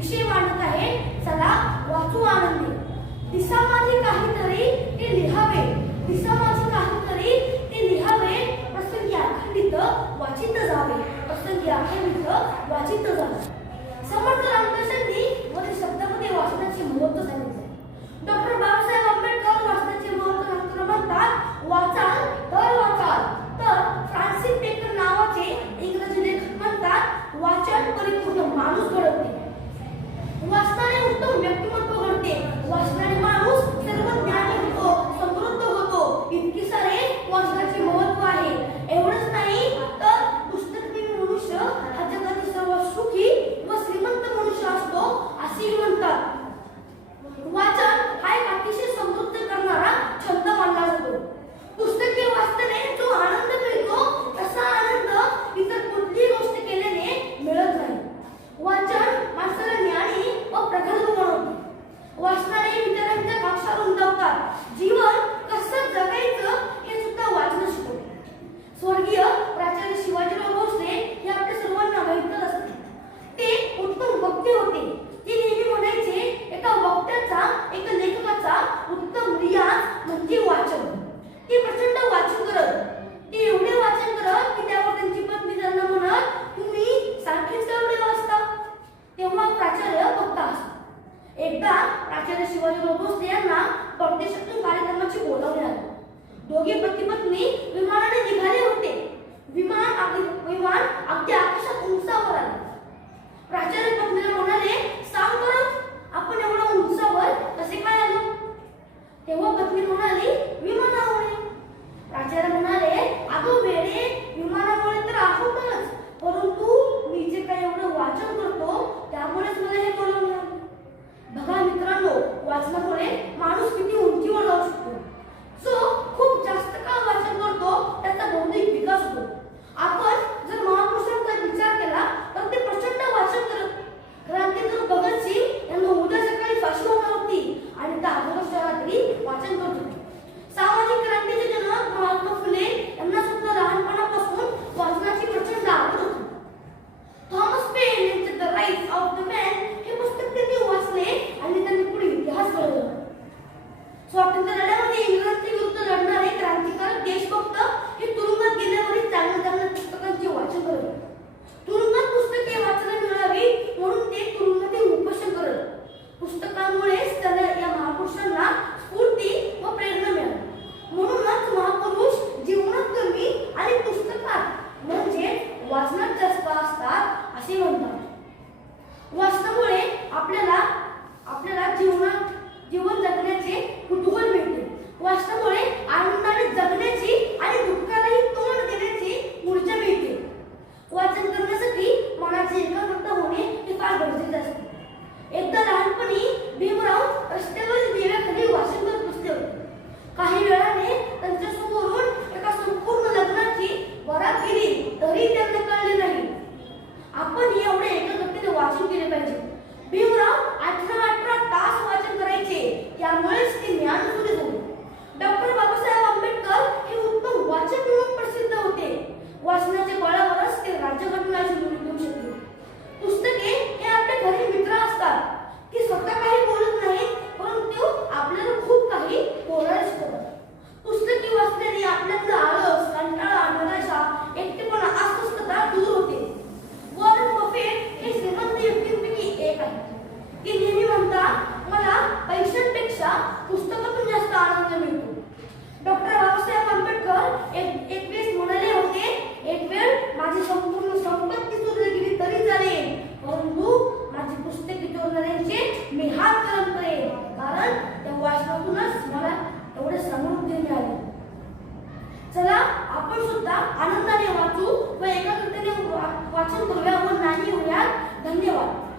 विषय मांडत आहे चला वाचू आनंदी. दिसा माझे काहीतरी ते लिहावे. दिसा माझे काहीतरी ते लिहावे. प्रसंगी आखंडित वाचित जावे. प्रसंगी आखंडित वाचित जावे. समर्थ रामकृष्णांनी मध्ये शब्दामध्ये वाचनाचे महत्त्व सांगितले. डॉक्टर बाबासाहेब आंबेडकर वाचनाचे महत्त्व सांगताना म्हणतात वाचा तर वाचा. तर फ्रान्सिस बेकर नावाचे इंग्रजी लेखक म्हणतात वाचन परिपूर्ण माणूस घडवते. माझा भक्त एकदा प्राचार्य शिवाजी रोबोस्ते यांना पंक्तीशतून कार्यक्रमाची बोलावले आले दोघे पती पत्नी विमानाने निघाले असे म्हणतात. वाचनामुळे आपल्याला आपल्याला जीवनात जीवन जगण्याचे कुतूहल मिळते. was आपण सुद्धा आनंदाने वाचू व एकाग्रतेने वाचून बघूया व नाही होऊयात. धन्यवाद.